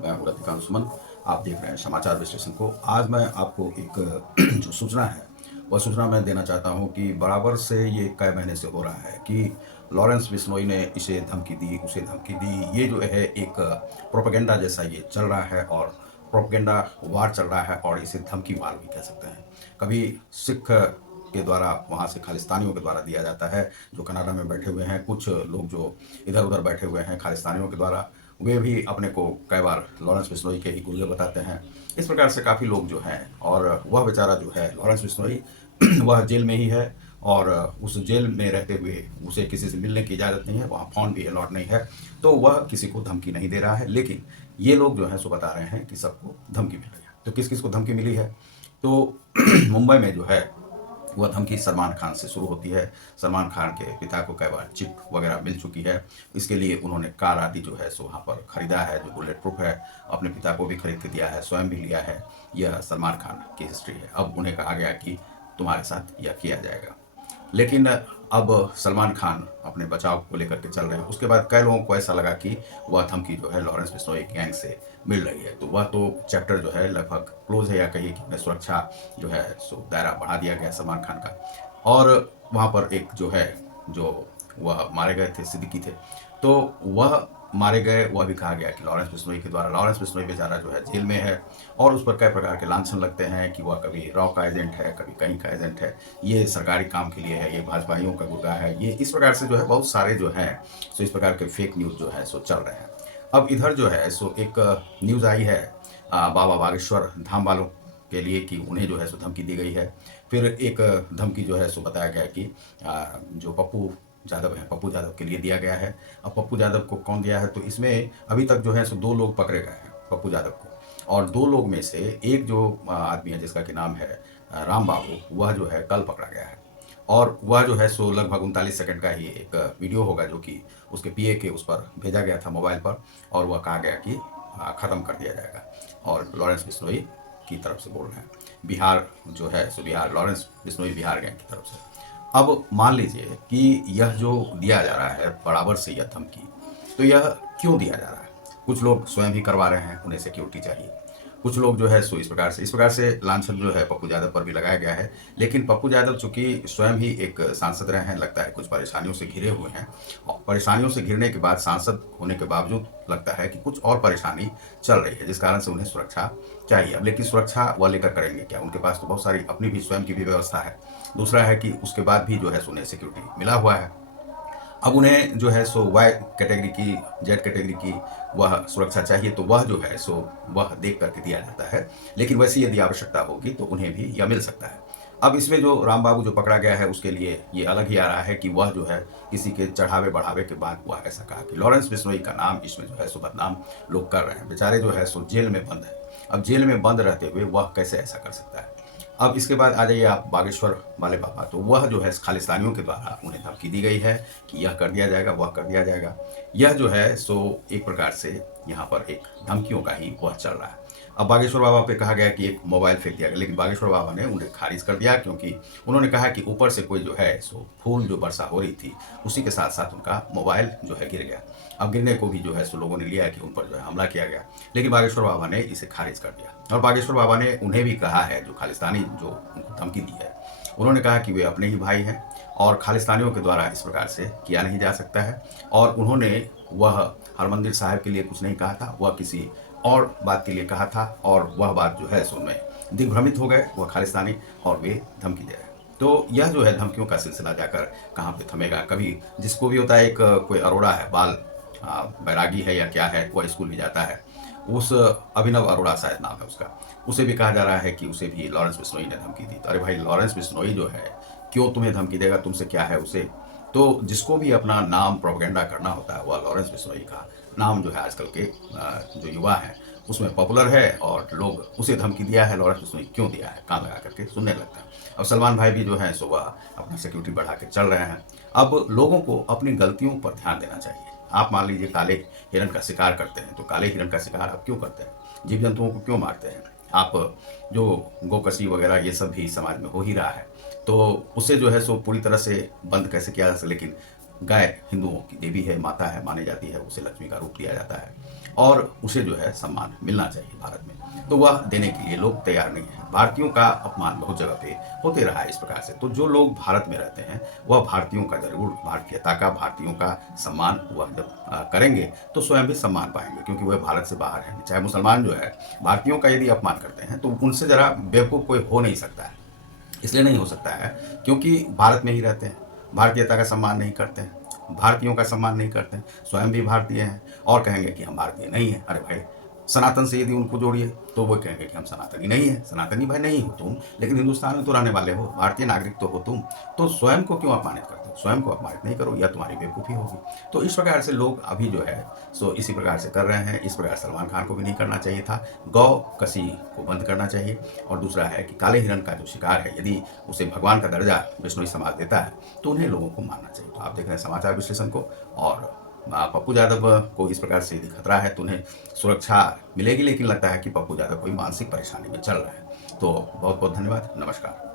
मैं हूँ रतिकांत सुमन। आप देख रहे हैं समाचार विश्लेषण को। आज मैं आपको एक जो सूचना है, वह सूचना मैं देना चाहता हूँ कि बराबर से ये कई महीने से हो रहा है कि लॉरेंस बिश्नोई ने इसे धमकी दी, उसे धमकी दी। ये जो है एक प्रोपेगेंडा जैसा ये चल रहा है और प्रोपेगेंडा वार चल रहा है और इसे धमकी वार भी कह सकते हैं। कभी सिख के द्वारा वहाँ से खालिस्तानियों के द्वारा दिया जाता है, जो कनाडा में बैठे हुए हैं। कुछ लोग जो इधर-उधर बैठे हुए हैं खालिस्तानियों के द्वारा, वे भी अपने को कई बार लॉरेंस बिश्नोई के ही गुर्गे बताते हैं। इस प्रकार से काफ़ी लोग जो हैं, और वह बेचारा जो है लॉरेंस बिश्नोई वह जेल में ही है और उस जेल में रहते हुए उसे किसी से मिलने की इजाज़त नहीं है, वहाँ फ़ोन भी अलाउड नहीं है, तो वह किसी को धमकी नहीं दे रहा है। लेकिन ये लोग जो हैं सो बता रहे हैं कि सबको धमकी मिल रही है। तो किस-किस को धमकी मिली है? तो मुंबई में जो है वह धमकी सलमान खान से शुरू होती है। सलमान खान के पिता को कई बार चिट वगैरह मिल चुकी है। इसके लिए उन्होंने कार आदि जो है सो वहाँ पर खरीदा है, जो बुलेट प्रूफ है। अपने पिता को भी खरीद के दिया है, स्वयं भी लिया है। यह सलमान खान की हिस्ट्री है। अब उन्हें कहा गया कि तुम्हारे साथ यह किया जाएगा। लेकिन अब सलमान खान अपने बचाव को लेकर के चल रहे हैं। उसके बाद कई लोगों को ऐसा लगा कि वह धमकी जो है लॉरेंस बिश्नोई गैंग से मिल रही है, तो वह तो चैप्टर जो है लगभग क्लोज है, या कहिए कि उन्हें सुरक्षा जो है सो दायरा बढ़ा दिया गया सलमान खान का। और वहाँ पर एक जो है, जो वह मारे गए थे, सिद्दीकी थे, तो वह मारे गए। वह भी कहा गया कि लॉरेंस बिश्नोई के द्वारा। लॉरेंस बिश्नोई बेचारा जो है जेल में है और उस पर कई प्रकार के लांछन लगते हैं कि वह कभी रॉ का एजेंट है, कभी कहीं का एजेंट है, ये सरकारी काम के लिए है, ये भाजपाइयों का गुर्गा है। ये इस प्रकार से जो है बहुत सारे जो हैं सो इस प्रकार के फेक न्यूज़ जो है सो चल रहे हैं। अब इधर जो है सो एक न्यूज़ आई है बाबा बागेश्वर धाम वालों के लिए कि उन्हें जो है सो धमकी दी गई है। फिर एक धमकी जो है सो बताया गया कि जो पप्पू यादव हैं, पप्पू यादव के लिए दिया गया है। अब पप्पू यादव को कौन दिया है, तो इसमें अभी तक जो है सो 2 लोग पकड़े गए हैं पप्पू यादव को। और 2 लोग में से एक जो आदमी है जिसका कि नाम है राम बाबू, वह जो है कल पकड़ा गया है। और वह जो है सो लगभग 39 सेकंड का ही एक वीडियो होगा, जो कि उसके पीए के उस पर भेजा गया था मोबाइल पर, और वह कहा गया कि ख़त्म कर दिया जाएगा। और लॉरेंस बिश्नोई की तरफ से बोल रहे हैं। बिहार जो है सो बिहार, लॉरेंस बिश्नोई बिहार गैंग की तरफ से। अब मान लीजिए कि यह जो दिया जा रहा है बराबर से यह धमकी, तो यह क्यों दिया जा रहा है? कुछ लोग स्वयं भी करवा रहे हैं, उन्हें सिक्योरिटी चाहिए। कुछ लोग जो है सो इस प्रकार से लांछन जो है पप्पू यादव पर भी लगाया गया है। लेकिन पप्पू यादव चूँकि स्वयं ही एक सांसद रहे हैं, लगता है कुछ परेशानियों से घिरे हुए हैं, और परेशानियों से घिरने के बाद सांसद होने के बावजूद लगता है कि कुछ और परेशानी चल रही है, जिस कारण से उन्हें सुरक्षा चाहिए। अब लेकिन सुरक्षा वह लेकर करेंगे क्या? उनके पास तो बहुत सारी अपनी भी स्वयं की भी व्यवस्था है। दूसरा है कि उसके बाद भी जो है सो उन्हें सिक्योरिटी मिला हुआ है। अब उन्हें जो है सो वाई कैटेगरी की, जेड कैटेगरी की वह सुरक्षा चाहिए, तो वह जो है सो वह देख करके दिया जाता है। लेकिन वैसे यदि आवश्यकता होगी तो उन्हें भी यह मिल सकता है। अब इसमें जो राम बाबू जो पकड़ा गया है, उसके लिए ये अलग ही आ रहा है कि वह जो है किसी के चढ़ावे बढ़ावे के बाद वह ऐसा कहा कि लॉरेंस बिश्नोई का नाम इसमें जो है सो बदनाम लोग कर रहे हैं। बेचारे जो है सो जेल में बंद है। अब जेल में बंद रहते हुए वह कैसे ऐसा कर सकता है? अब इसके बाद आ जाइए आप बागेश्वर वाले बाबा, तो वह जो है खालिस्तानियों के द्वारा उन्हें धमकी दी गई है कि यह कर दिया जाएगा, वह कर दिया जाएगा। यह जो है सो एक प्रकार से यहाँ पर एक धमकियों का ही वह चल रहा है। अब बागेश्वर बाबा पे कहा गया कि एक मोबाइल फेंक दिया गया, लेकिन बागेश्वर बाबा ने उन्हें खारिज कर दिया, क्योंकि उन्होंने कहा कि ऊपर से कोई जो है सो फूल जो वर्षा हो रही थी, उसी के साथ साथ उनका मोबाइल जो है गिर गया। अब गिरने को भी जो है सो लोगों ने लिया कि उन पर जो है हमला किया गया, लेकिन बागेश्वर बाबा ने इसे खारिज कर दिया। और बागेश्वर बाबा ने उन्हें भी कहा है, जो खालिस्तानी जो उनको धमकी दी है, उन्होंने कहा कि वे अपने ही भाई हैं और खालिस्तानियों के द्वारा इस प्रकार से किया नहीं जा सकता है। और उन्होंने वह हरमंदिर साहिब के लिए कुछ नहीं कहा था, वह किसी और बात के लिए कहा था, और वह बात जो है सो में दिग्भ्रमित हो गए वह खालिस्तानी, और वे धमकी दे रहे हैं। तो यह जो है धमकियों का सिलसिला जाकर कहाँ पे थमेगा? कभी जिसको भी होता है, एक कोई अरोड़ा है, बाल बैरागी है या क्या है, वह स्कूल भी जाता है, उस अभिनव अरोड़ा शायद नाम है उसका, उसे भी कहा जा रहा है कि उसे भी लॉरेंस बिश्नोई ने धमकी दी। तो अरे भाई, लॉरेंस बिश्नोई जो है क्यों तुम्हें धमकी देगा? तुमसे क्या है उसे? तो जिसको भी अपना नाम प्रोपेगेंडा करना होता है, वह लॉरेंस बिश्नोई का नाम जो है आजकल के जो युवा हैं उसमें पॉपुलर है, और लोग उसे धमकी दिया है, लॉरेंस बिश्नोई क्यों दिया है, कान लगा करके सुनने लगते हैं। अब सलमान भाई भी जो है सो वह अपनी सिक्योरिटी बढ़ा के चल रहे हैं। अब लोगों को अपनी गलतियों पर ध्यान देना चाहिए। आप मान लीजिए काले हिरण का शिकार करते हैं, तो काले हिरण का शिकार आप क्यों करते हैं? जीव जंतुओं को क्यों मारते हैं आप? जो गोकशी वगैरह ये सब भी समाज में हो ही रहा है, तो उसे जो है सो पूरी तरह से बंद कैसे किया जा सकता? लेकिन गाय हिंदुओं की देवी है, माता है, मानी जाती है, उसे लक्ष्मी का रूप दिया जाता है और उसे जो है सम्मान मिलना चाहिए भारत में, तो वह देने के लिए लोग तैयार नहीं है। भारतीयों का अपमान बहुत जगह पे होते रहा है इस प्रकार से, तो जो लोग भारत में रहते हैं वह भारतीयों का जरूर, भारतीयता का, भारतीयों का सम्मान वह जब करेंगे तो स्वयं भी सम्मान पाएंगे, क्योंकि वह भारत से बाहर है। चाहे मुसलमान जो है भारतीयों का यदि अपमान करते हैं तो उनसे जरा बेवकूफ़ कोई हो नहीं सकता है। इसलिए नहीं हो सकता है क्योंकि भारत में ही रहते हैं, भारतीयता का सम्मान नहीं करते हैं, भारतीयों का सम्मान नहीं करते हैं, स्वयं भी भारतीय हैं और कहेंगे कि हम भारतीय नहीं हैं। अरे भाई, सनातन से यदि उनको जोड़िए तो वो कहेंगे कि हम सनातनी नहीं हैं। सनातनी भाई नहीं हो तुम, लेकिन हिंदुस्तान में तो रहने वाले हो, भारतीय नागरिक तो हो तुम, तो स्वयं को क्यों अपमानित करते हो? स्वयं को अपमानित नहीं करो, या तुम्हारी बेवकूफ़ी होगी। तो इस प्रकार से लोग अभी जो है सो इसी प्रकार से कर रहे हैं। इस प्रकार सलमान खान को भी नहीं करना चाहिए था। गौ कसी को बंद करना चाहिए। और दूसरा है कि काले हिरण का जो शिकार है, यदि उसे भगवान का दर्जा बिश्नोई समाज देता है तो उन्हें लोगों को मानना चाहिए। तो आप देख रहे हैं समाचार विश्लेषण को, और पप्पू यादव को इस प्रकार से यदि खतरा है तो उन्हें सुरक्षा मिलेगी, लेकिन लगता है कि पप्पू यादव कोई मानसिक परेशानी में चल रहा है। तो बहुत बहुत धन्यवाद, नमस्कार।